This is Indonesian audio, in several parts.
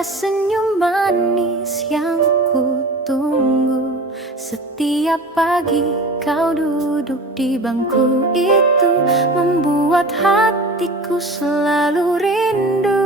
Ada senyum manis yang ku tunggu. Setiap pagi kau duduk di bangku itu, membuat hatiku selalu rindu.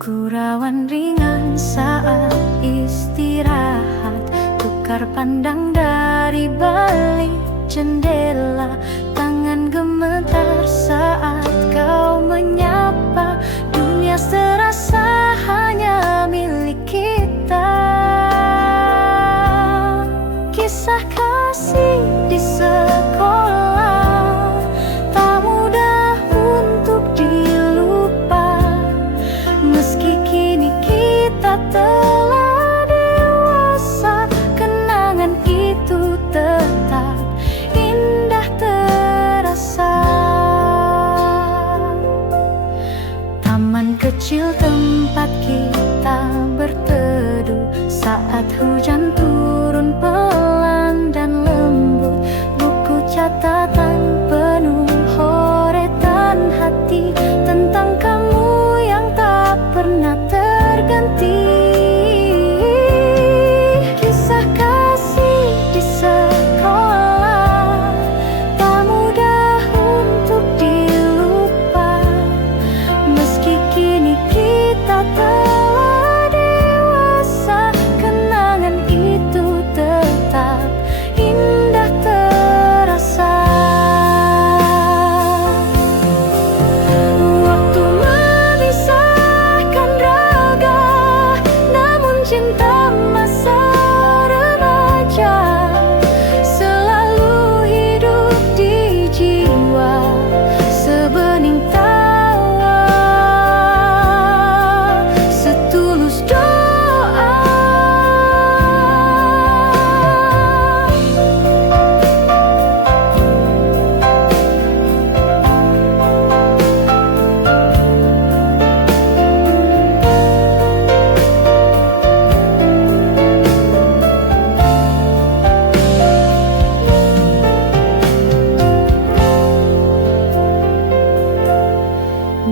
Gurauan ringan saat istirahat, tukar pandang dari balik jendela. Tangan gemetar saat kau menyapa, dunia serasa hanya milik kita. Kisah kasih di sekolah tak mudah untuk dilupa. Meski kini kita telah dewasa, kenangan itu tetap indah terasa. Taman kecil tempat kita berteduh saat hujan turun pelan dan lembut. Buku catatan penuh horetan hati tentang kamu yang tak pernah terganti. Kisah kasih di sekolah tak mudah untuk dilupa. Meski kini kita telah dewasa, kenangan itu tetap indah terasa. Waktu memisahkan raga, namun cinta masa remaja selalu hidup di jiwa. Sebening tawa, setulus doa.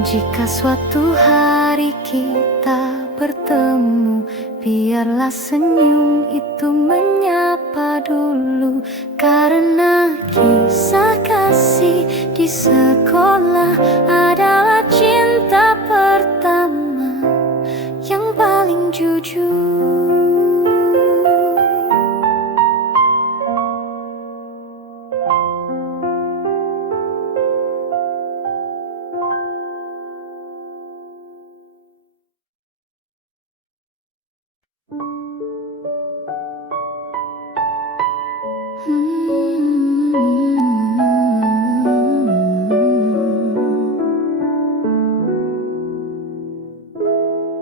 Jika suatu hari kita bertemu, biarlah senyum itu menyapa dulu. Karena kisah kasih di sekolah adalah cinta pertama yang paling jujur.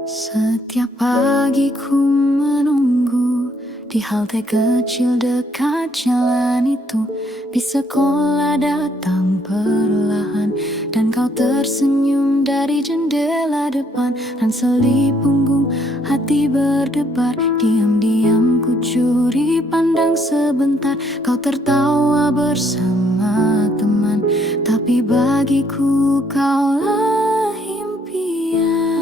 Setiap pagi ku menunggu di halte kecil dekat jalan itu. Di sekolah datang perlahan dan kau tersenyum dari jendela depan. Ransel punggung hati berdebar, diam-diam ku curi pandang sebentar. Kau tertawa bersama teman, tapi bagiku kaulah impian.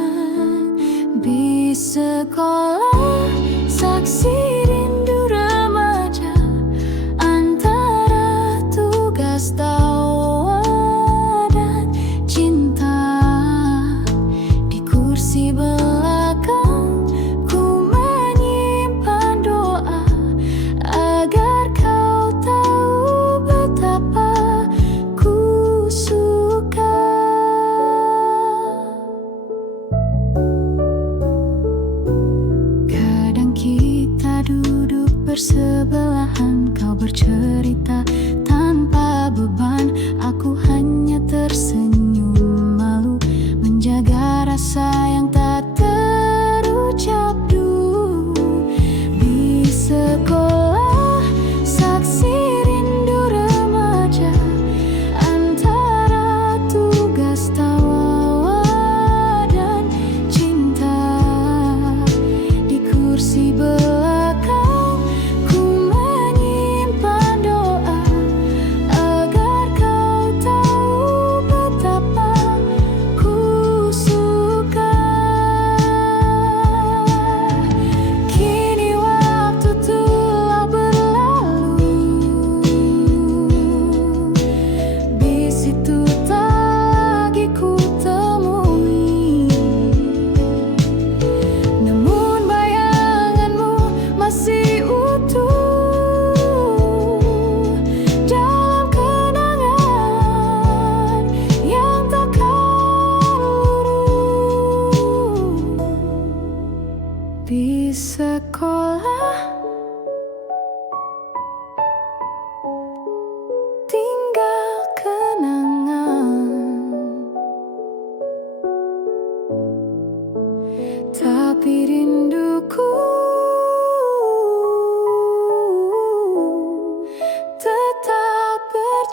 Di sekolah saksi rindu remaja, antara tugas tawa dan cinta. Di kursi belakang ku menyimpan doa agar kau tahu betapa ku suka. Kadang kita duduk bersebelahan, kau bercerita tanpa beban.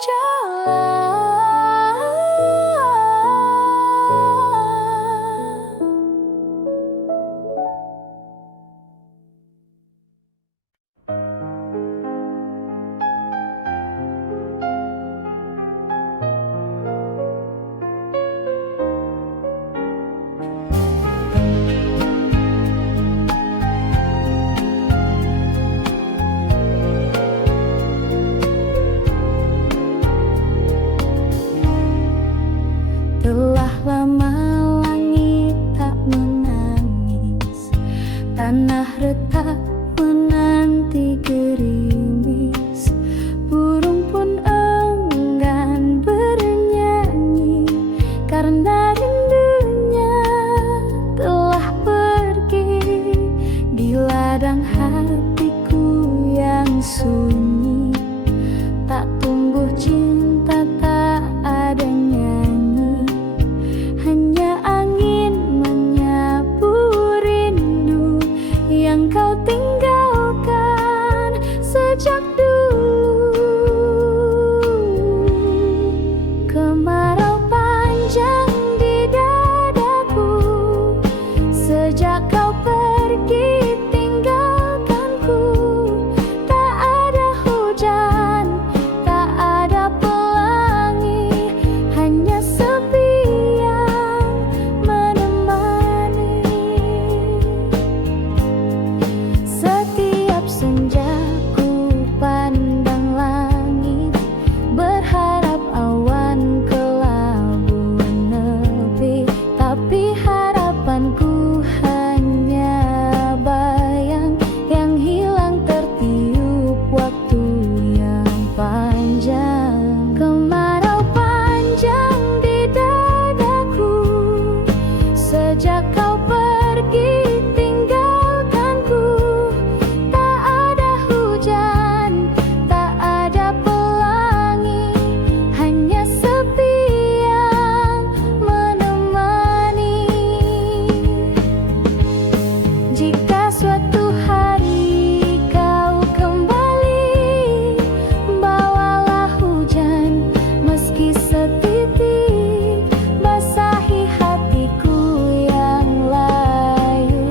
berjalan. Telah lama langit tak menangis, tanah retak menanti gerimis, burung pun enggan bernyanyi karena rindunya telah pergi di ladang hatiku yang sunyi. Tak tumbuh cinta, tak ada nyanyi, hanya angin menyapu rindu yang kau tinggalkan sejak dulu. Kemarau panjang di dadaku sejak kau pergi tinggalkanku. Tak ada hujan, tak ada pelangi, hanya sepi yang menemani. Setiap senja ku pandang langit, berharap awan kelabu menepi, tapi harapanku hanya bayang yang hilang tertiup waktu yang panjang. Kemarau panjang di dadaku sejak kau pergi tinggalkanku. Tak ada hujan, tak ada pelangi, hanya sepi yang menemani. Jika suatu hari kau kembali, bawalah hujan meski setitik, basahi hatiku yang layu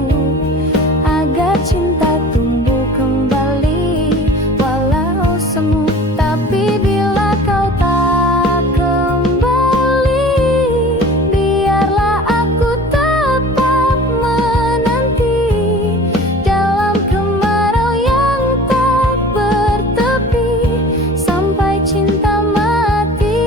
agar cinta tumbuh kembali walau semu. Tapi bila kau tak kembali, biarlah aku tetap menanti dalam kemarau yang tak bertepi sampai cinta mati.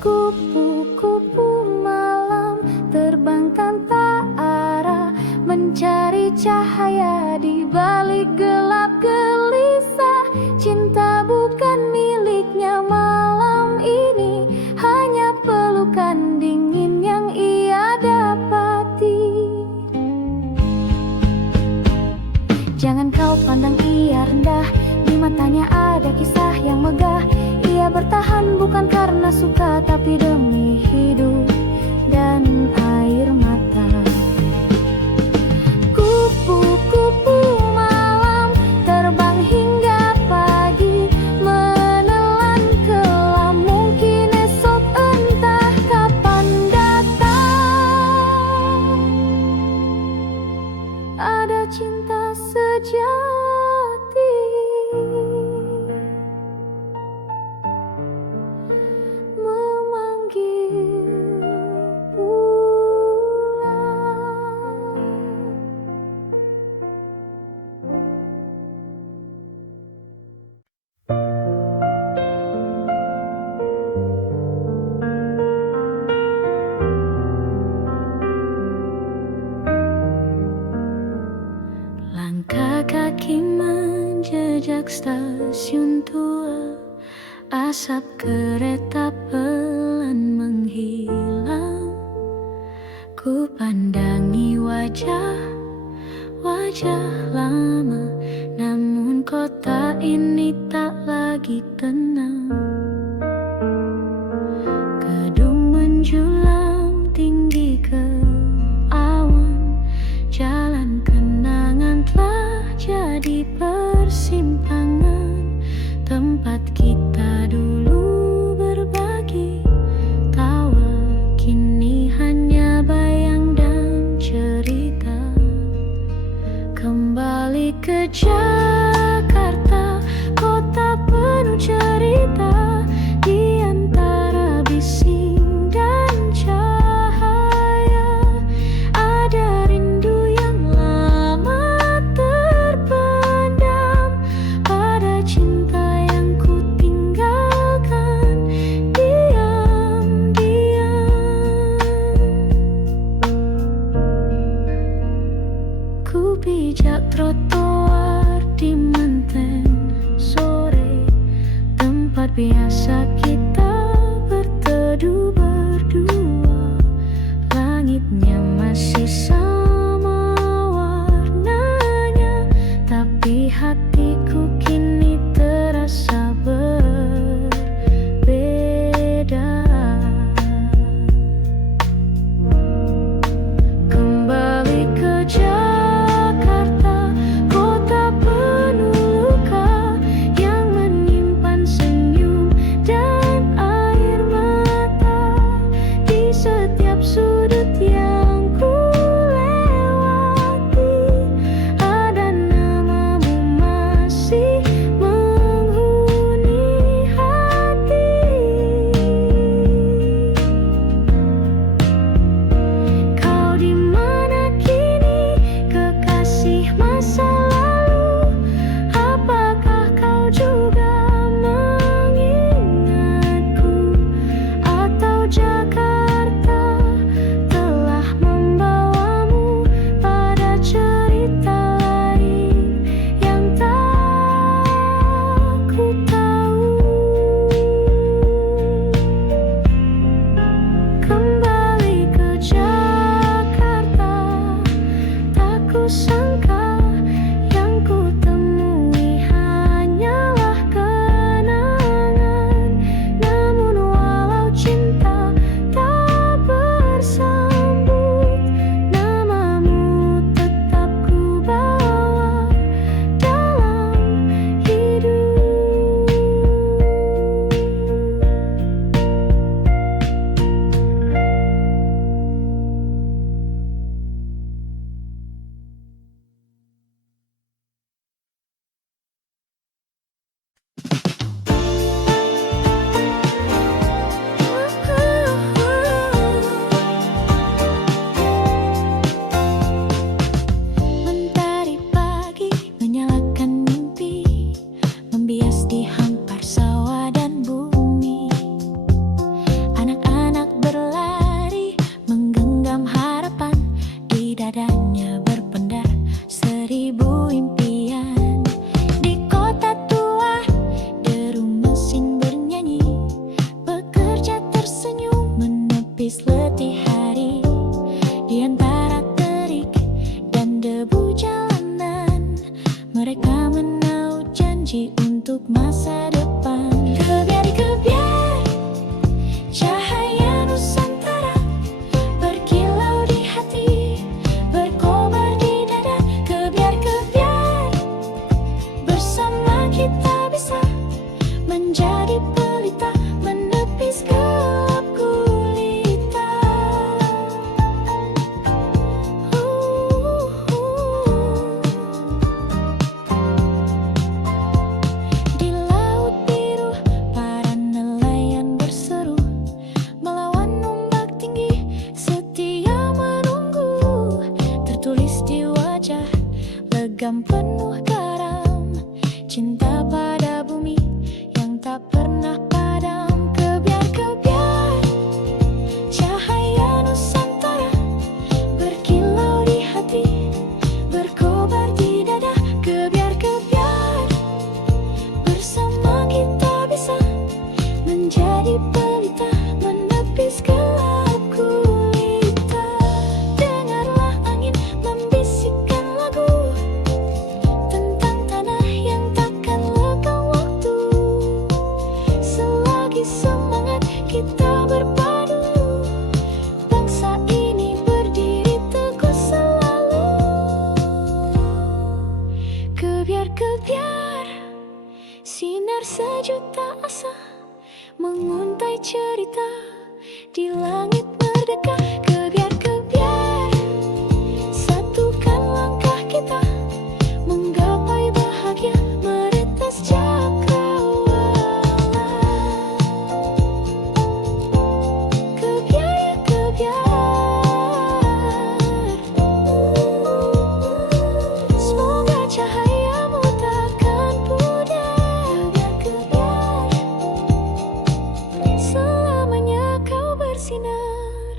Kupu-kupu malam terbang tanpa arah, mencari cahaya di balik gelap gelisah. Cinta bukan miliknya malam ini, hanya pelukan dingin yang ia dapati. Jangan kau pandang ia rendah, di matanya ada kisah yang megah. Ia bertahan bukan karena suka, tapi demi hidup dan air mata. Kupu-kupu malam terbang hingga pagi, menelan kelam, mungkin esok entah kapan datang. Ada cinta sejati memanggil langkah kaki menjejak stasiun tua, asap kereta pelan menghilang. Ku pandangi wajah lama, namun kota ini tak lagi tenang. Gedung menjulang tinggi ke awan, jalan kenangan telah jadi persis. persimpangan tempat kita dulu berbagi tawa, kini hanya bayang dan cerita. Kembali ke Jakarta, kota penuh cerita, di antara bising dan cahaya ada rindu yang lama terpendam pada cinta yang ku tinggalkan diam-diam. Ku pijak trotoar di Menteng sore, tempat biasa kita berteduh berdua. Langitnya masih sama warnanya, tapi hatiku kini terasa berbeda. Kembali ke Jakarta, kota penuh luka yang menyimpan senyum dan air mata. Di setiap sudut yang ku lewati, ada namamu masih menghuni hati. Kau di mana kini, kekasih masa lalu? Apakah kau juga mengingatku? Atau Jakarta telah membawamu pada cerita lain yang tak ku tahu? Kembali ke Jakarta, tak kusangka yang ku temui hanyalah kenangan. Namun walau cinta tak bersambut, namamu tetap ku bawa dalam hidup. Mentari pagi menyalakan mimpi, membias di hampar sawah dan bumi. Anak-anak berlari menggenggam harapan, di dadanya berpendar 1000 impian. Di kota tua deru mesin bernyanyi, pekerja tersenyum menepis letih hari. Di antara terik dan debu jalanan, mereka menaut janji untuk masa depan. Kebiar-kebiar cahaya Nusantara berkilau di hati, berkobar di dada. Kebiar-kebiar bersama kita bisa menjadi pelita, menepis gelap gulita. Di laut biru para nelayan berseru, melawan ombak tinggi setia menunggu. Tertulis di wajah legam penuh garam, Kebiar-kebiar, sinar sejuta asa menguntai cerita di langit merdeka. Kebiar-kebiar, satukan langkah kita menggapai bahagia meretas cakrawala. Kebiar, kebiar, semoga cahayamu takkan pudar. Kebiar, selamanya kau bersinar.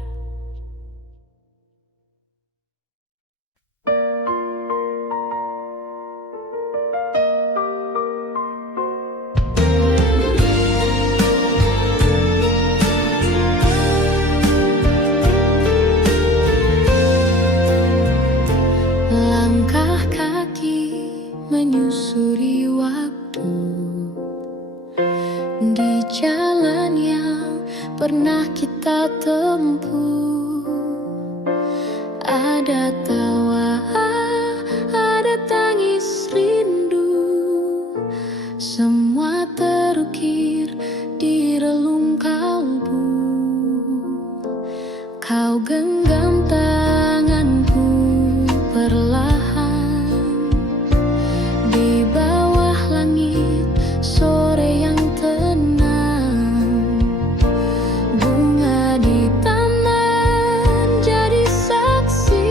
Langkah kaki menyusuri waktu di jalan yang pernah kita tempuh. Ada tawa, ada tangis rindu, semua terukir di relung kalbu. Kau genggam tanganku perlahan di bawah langit sore yang tenang. Bunga di taman jadi saksi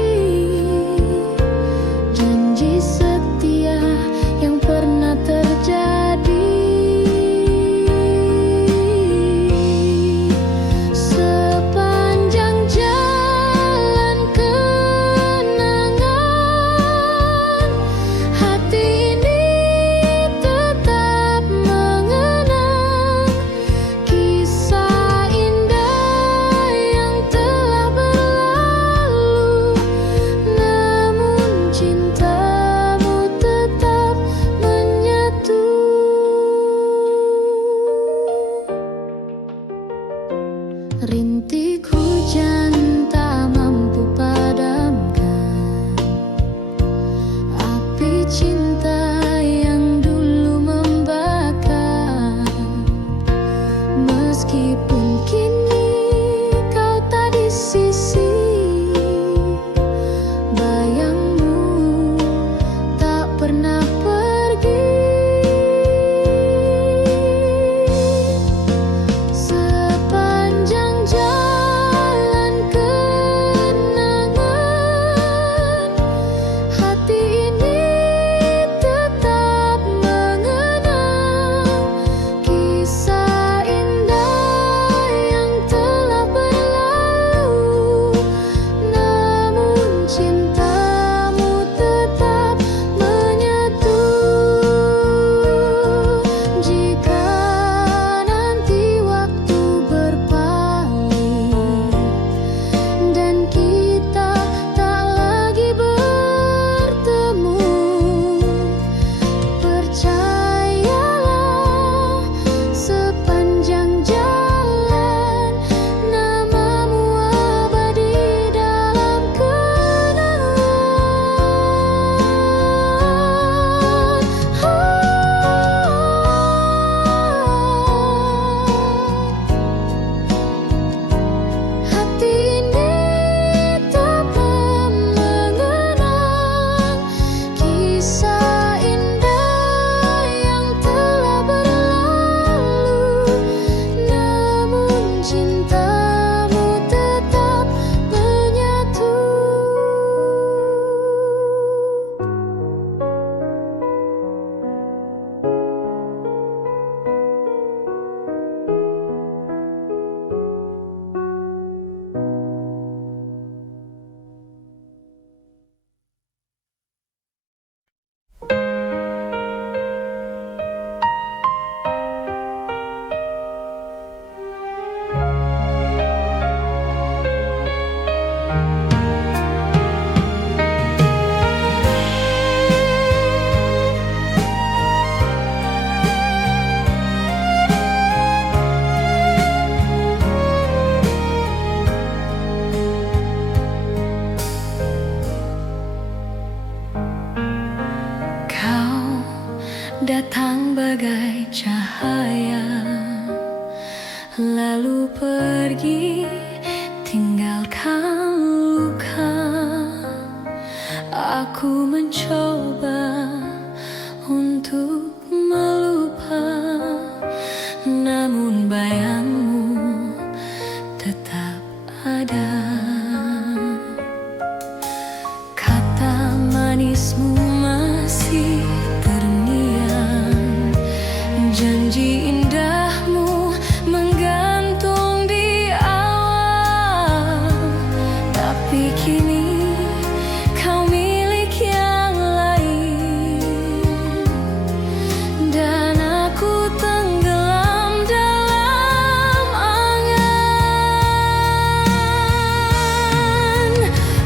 datang bagai cahaya, lalu pergi tinggalkan luka. Aku mencoba untuk melupa, namun bayangmu tetap ada. Kata manismu masih terngiang, janji indahmu menggantung di awal. Tapi kini kau milik yang lain, dan aku tenggelam dalam angan.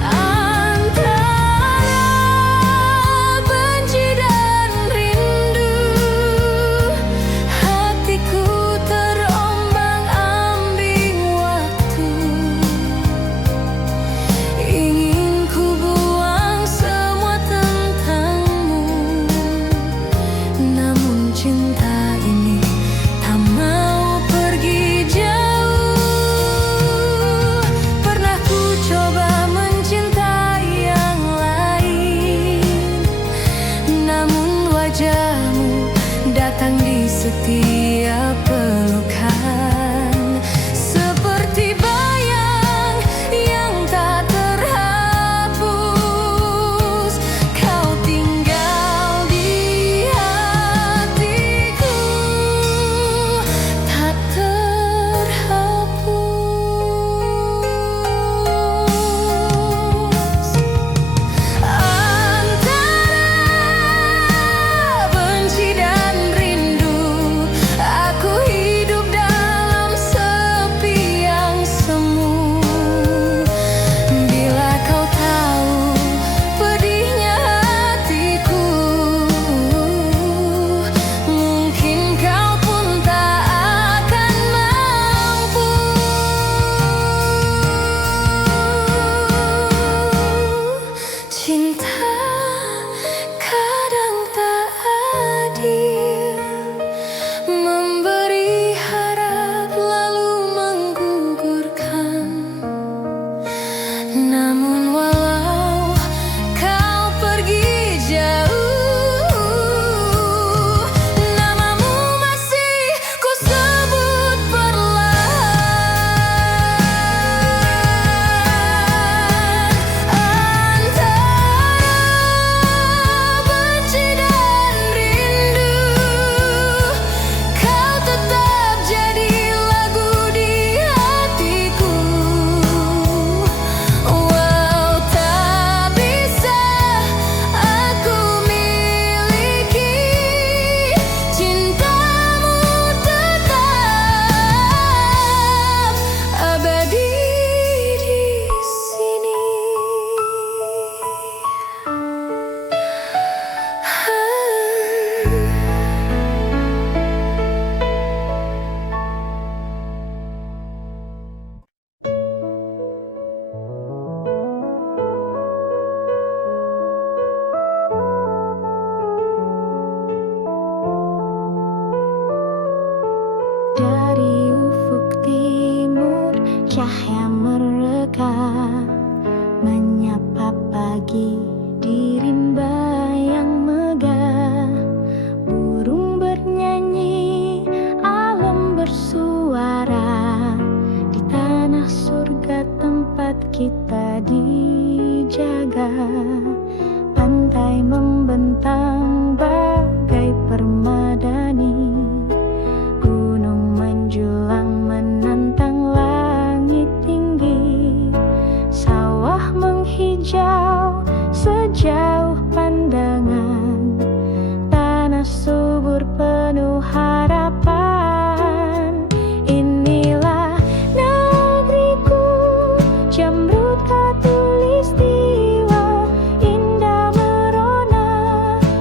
Antara benci dan rindu, hatiku terombang-ambing waktu. Ingin ku buang semua tentangmu, namun cinta ini tak mau pergi jauh. Pernah ku coba mencintai yang lain, namun wajahmu datang di setiap pelukan, seperti bayang yang tak terhapus. Kau tinggal di hatiku, tak terhapus. Antara benci dan rindu, aku hidup dalam sepi yang semu. Bila kau tahu pedihnya hatiku, mungkin kau pun tak akan mampu. Cinta kadang tak adil, memberi harap lalu menggugurkan. Namun walau kau pergi jauh, namamu masih ku sebut perlahan. Antara benci dan rindu, kau tetap jadi lagu di hatiku. Walau tak bisa aku miliki, cintamu tetap abadi di sini. Dari ufuk timur, cahaya mereka menyapa pagi di rimba yang megah. Burung bernyanyi, alam bersuara, di tanah surga tempat kita dijaga. Pantai membentang bagai permadani, gunung menjulang menantang langit tinggi. Sawah menghijau sejauh pandangan, tanah subur penuh harapan. Inilah negeriku, Jamrud Khatulistiwa, indah merona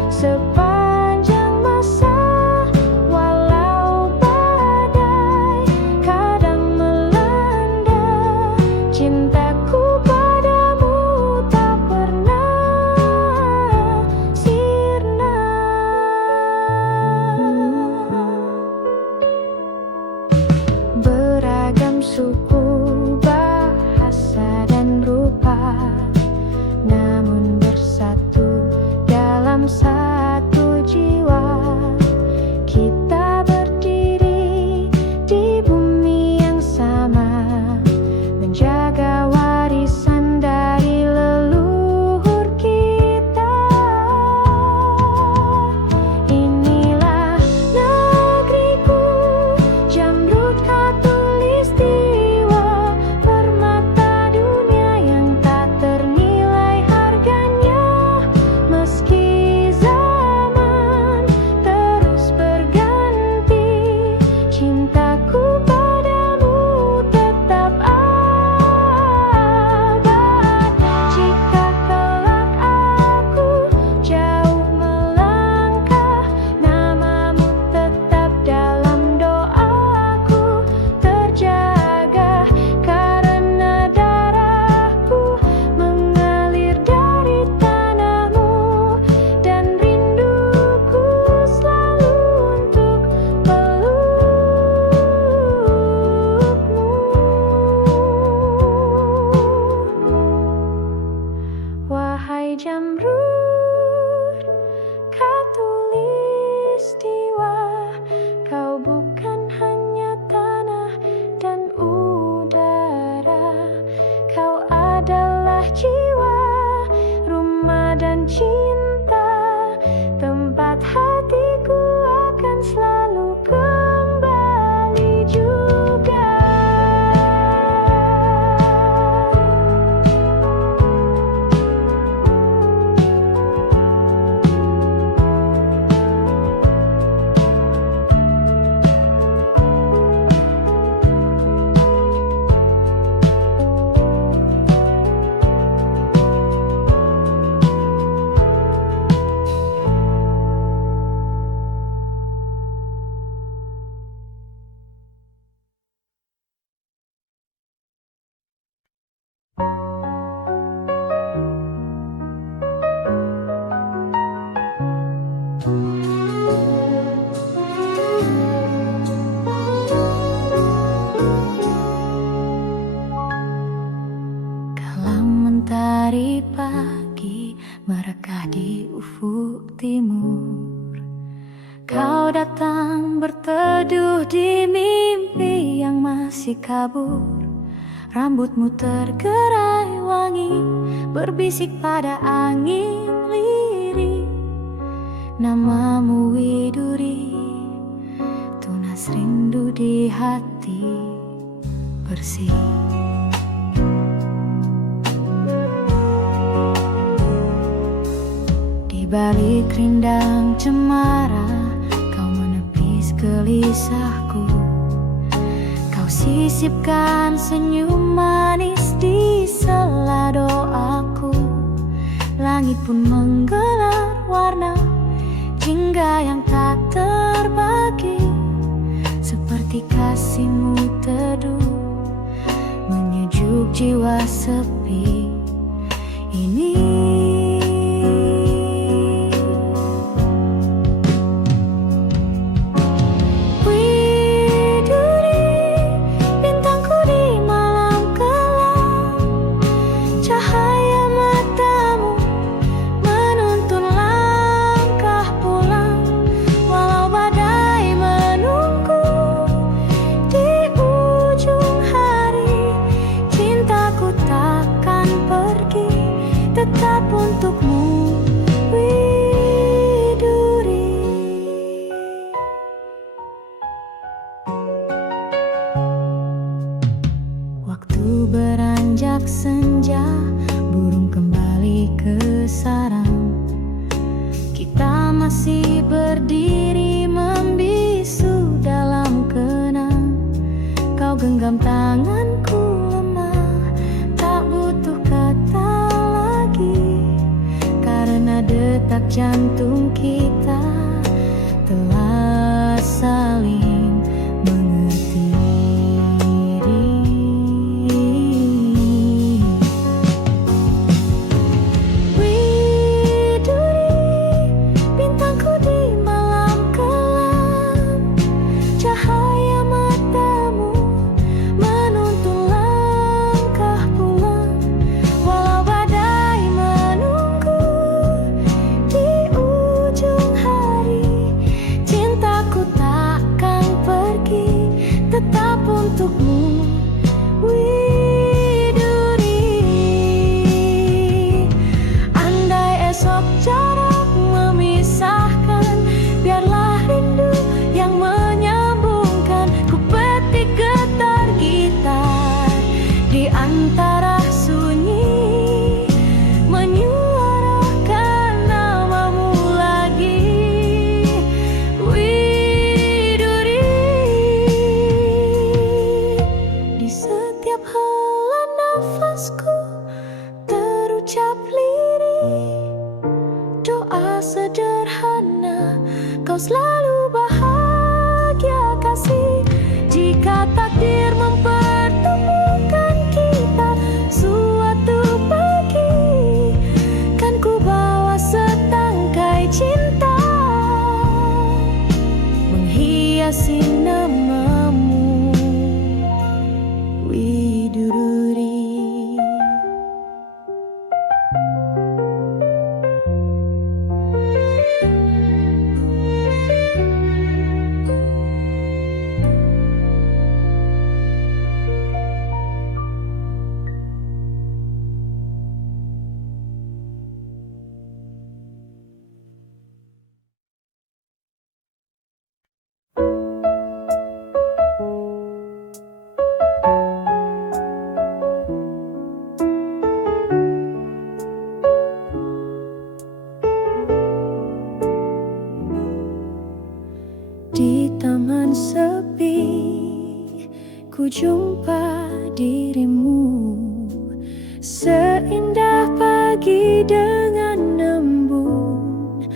sepanjang masa. Walau badai kadang melanda, cintaku padamu tak pernah sirna. datang berteduh di mimpi yang masih kabur. Rambutmu tergerai wangi, berbisik pada angin lirih. Namamu Widuri, tunas rindu di hati bersih. Di balik rindang cemara, kau menepis gelisahku. Kau sisipkan senyum manis di sela doaku. Langit pun menggelar warna jingga yang tak terbagi, seperti kasihmu teduh menyejuk jiwa sepi ini. Tetap untukmu, Widuri. Waktu beranjak senja, burung kembali ke sarang. Kita masih berdiri membisu dalam kenang. Kau genggam tanganku lemah, tak butuh kata, karena detak jantung kita telah saling mengerti. Widuri, bintangku di malam kelam. Cahaya matamu menuntun langkah pulang, walau badai menunggu di ujung hari. Cintaku takkan pergi, tetap untukmu, Widuri. Andai esok jarak memisahkan, biarlah rindu yang menyambungkan. Ku petik getar gitar di antara sunyi, menyuarakan namamu lagi, Widuri. Di setiap hela nafasku terucap lirih doa sederhana, kau selalu bahagia kasih. Jika takdir mempertemukan kita suatu pagi, kan ku bawa setangkai cinta menghiasi namamu, Widuri. Di taman sepi, ku jumpa dirimu, seindah pagi dengan embun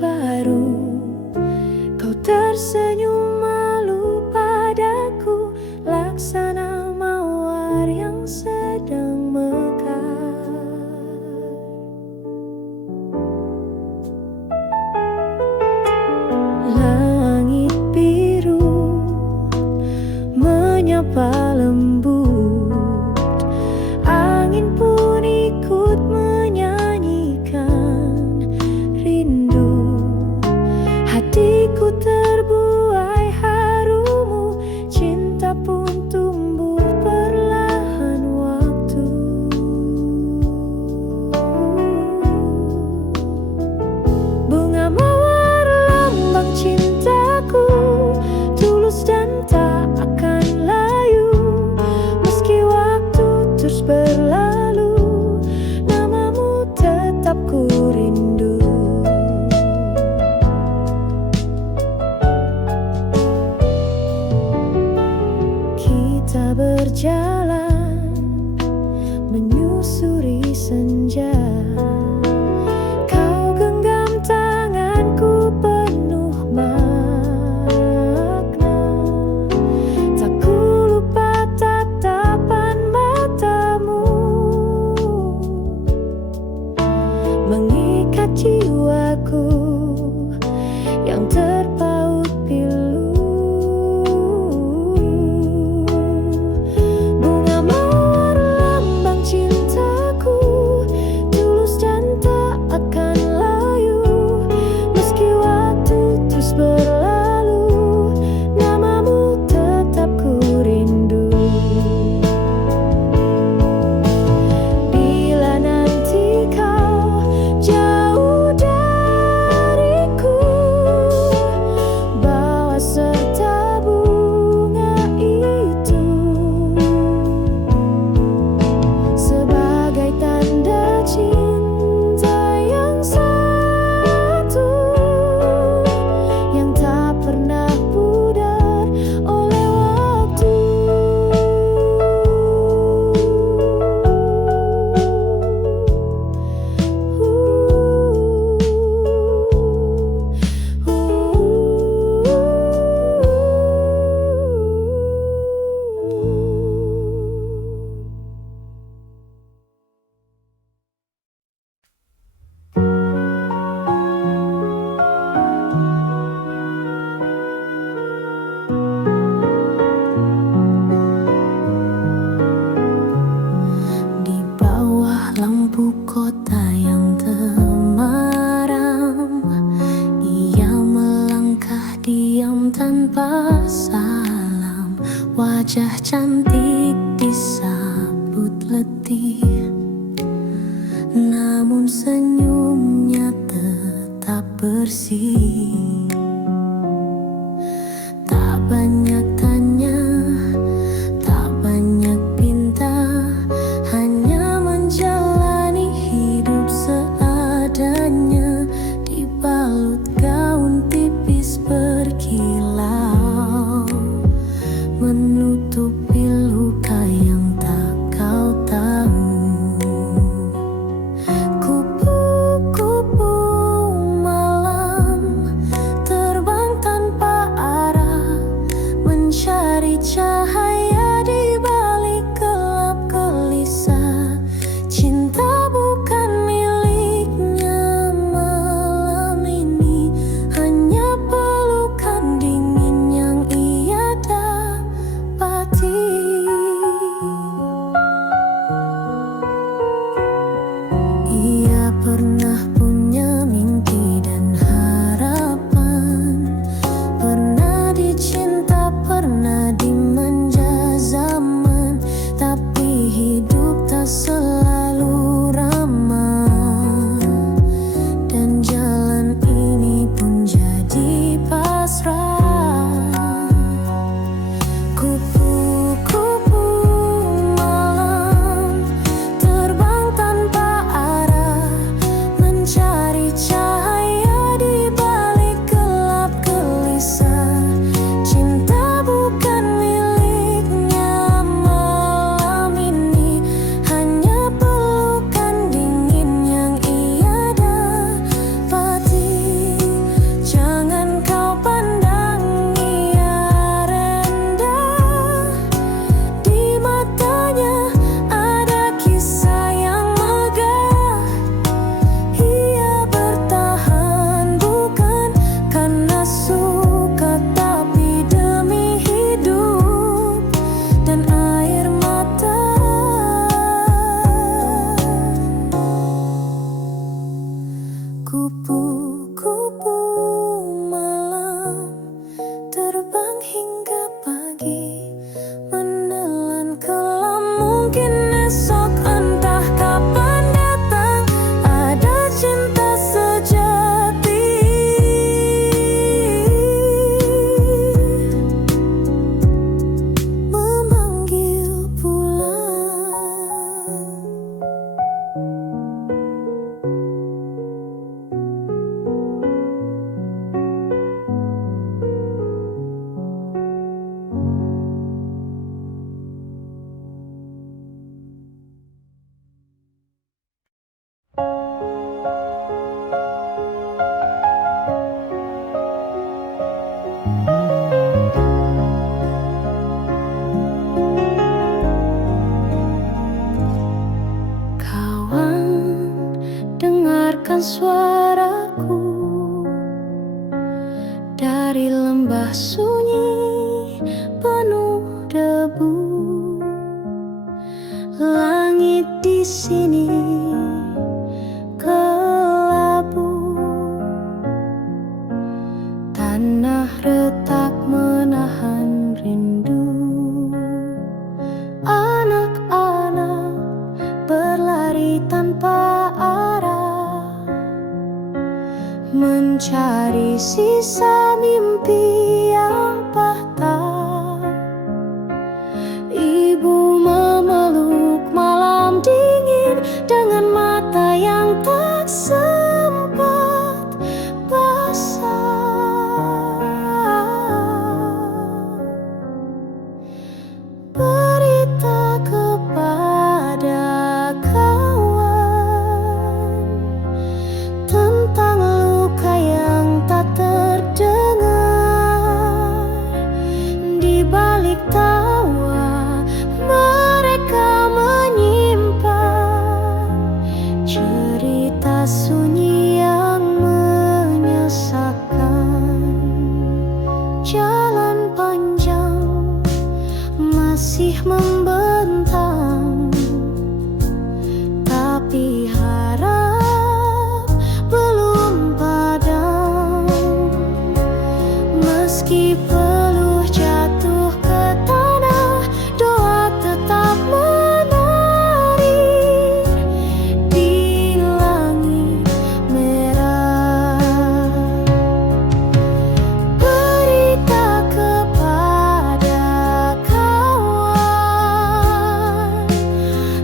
baru. Kau tersenyum malu padaku, laksana mawar yang sedang mekar. Langit biru menyapa lembut, angin pun ikut menyanyikan rindu. Hatiku berjalan menyusuri senja. Kau genggam tanganku penuh makna. Tak ku lupa tatapan matamu, mengikat jiwaku yang terpaut pilu. Bunga mawar lambang cintaku, tulus dan tak akan layu. Meski waktu terus berlalu, namamu tetap ku rindu. Bila nanti kau jauh dariku, bawa serta bunga itu sebagai tanda cinta yang satu, yang tak pernah pudar oleh waktu. Di bawah lampu kota yang temaram, ia melangkah diam tanpa salam. Wajah cantik disambut letih, namun senyumnya tetap bersih. Tak banyak tanya, tak banyak pinta, hanya menjalani hidup seadanya. Dibalut gaun tipis berkilau, menutupi luka yang tak kau tahu. Kupu-kupu malam Kawan, dengarkan suaraku dari lembah sunyi penuh debu. Langit di sini kelabu, tanah retak menahan rindu. Anak-anak berlari tanpa arah, mencari sisa mimpi yang patah. Ibu memeluk malam dingin dengan mata yang tak sempat basah. Berita kepada kawan tentang luka yang tak terdengar. Di balik tawa mereka menyimpan cerita sunyi yang menyesakkan. Jalan panjang masih membentang, tapi harap belum padam. Meski peluh jatuh ke tanah, doa tetap menari di langit merah. Berita kepada kawan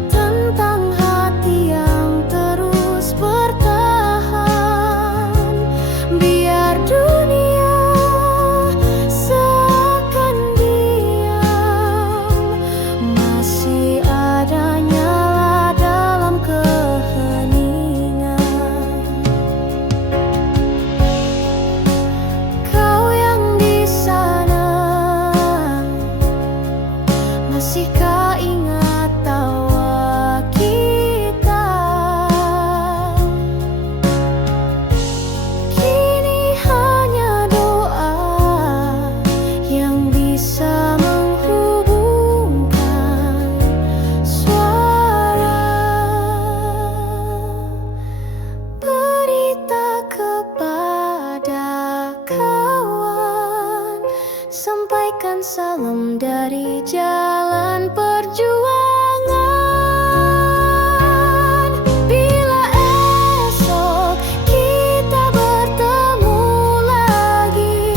tentang hati yang terus bertahan. Biar dunia seakan diam, masih ada nyala dalam keheningan. Kau yang di sana, masihkah ingat tawa kita? Kini hanya doa yang bisa menghubungkan suara. Berita kepada kawan, sampaikan salam dari jalan perjuangan. Bila esok kita bertemu lagi,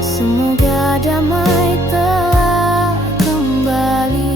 semoga damai telah kembali.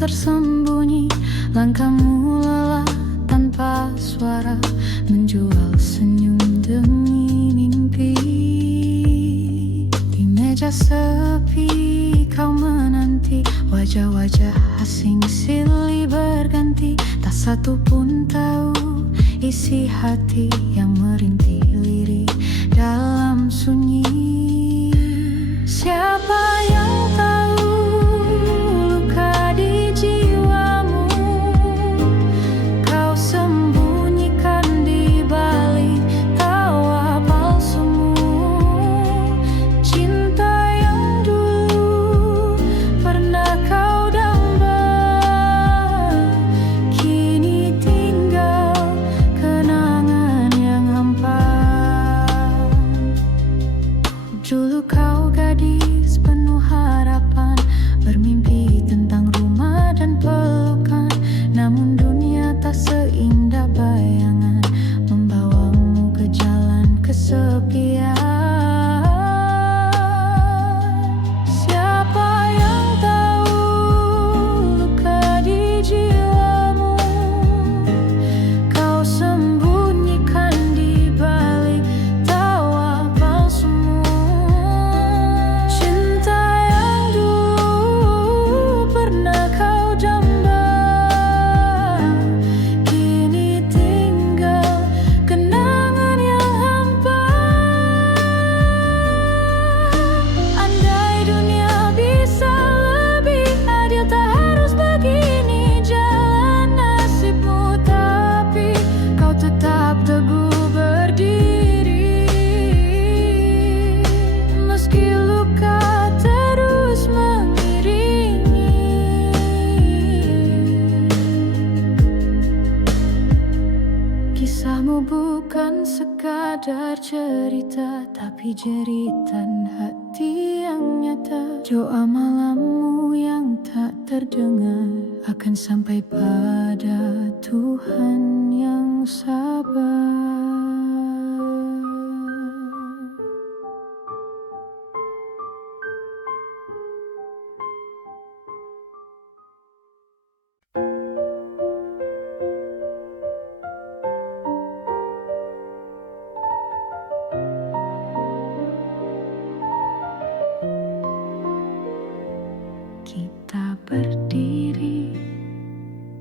tersembunyi, langkahmu lelah tanpa suara, menjual senyum demi mimpi. Di meja sepi kau menanti, wajah-wajah asing silih berganti. Tak satu pun tahu isi hati yang merintih lirik dalam sunyi. Siapa yang tahu luka di jiwamu, kau sembunyikan di balik tawa palsumu. Cinta yang dulu pernah kau damba, kini tinggal kenangan yang hampa. Dulu kau gadis penuh harapan, bermimpi tentang rumah dan pelukan. Namun dunia tak seindah bayangan, membawamu ke jalan kesepian. Siapa yang tahu luka di jiwamu, kau sembunyikan di balik tawa palsumu. Cinta yang dulu pernah kau damba, kini tinggal kenangan yang hampa. Andai dunia bisa lebih adil, tak harus begini jalan nasibmu. Tapi kau tetap teguh berdiri, meski luka terus mengiringi. Kisahmu bukan sekadar cerita, tapi jeritan hati yang nyata. Doa malammu yang tak terdengar akan sampai pada Tuhan yang sabar. Kita berdiri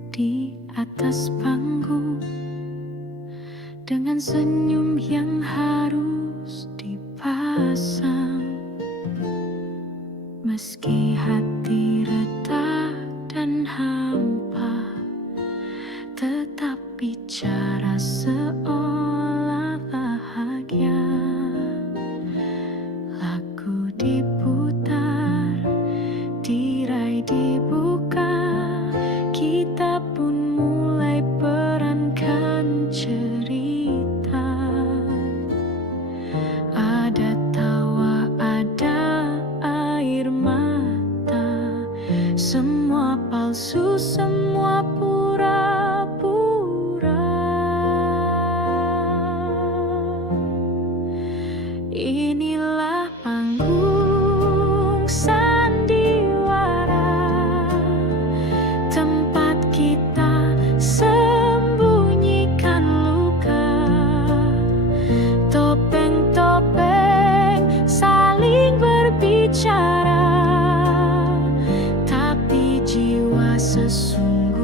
di atas panggung dengan senyum yang harus dipasang. Meski hati retak dan hampa, tetap bicara seolah bahagia. Lagu diputar, tirai dibuka, kita pun mulai perankan cerita. Ada tawa, ada air mata, semua palsu, semua pura-pura. Inilah panggung sandiwara, tempat kita sembunyikan luka. Topeng-topeng saling berbicara, tapi jiwa sesungguhnya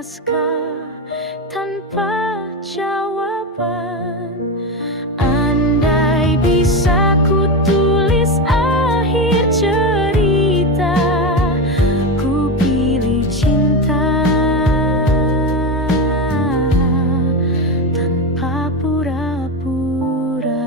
naskah tanpa jawaban. Andai bisa ku tulis akhir cerita, ku pilih cinta tanpa pura-pura.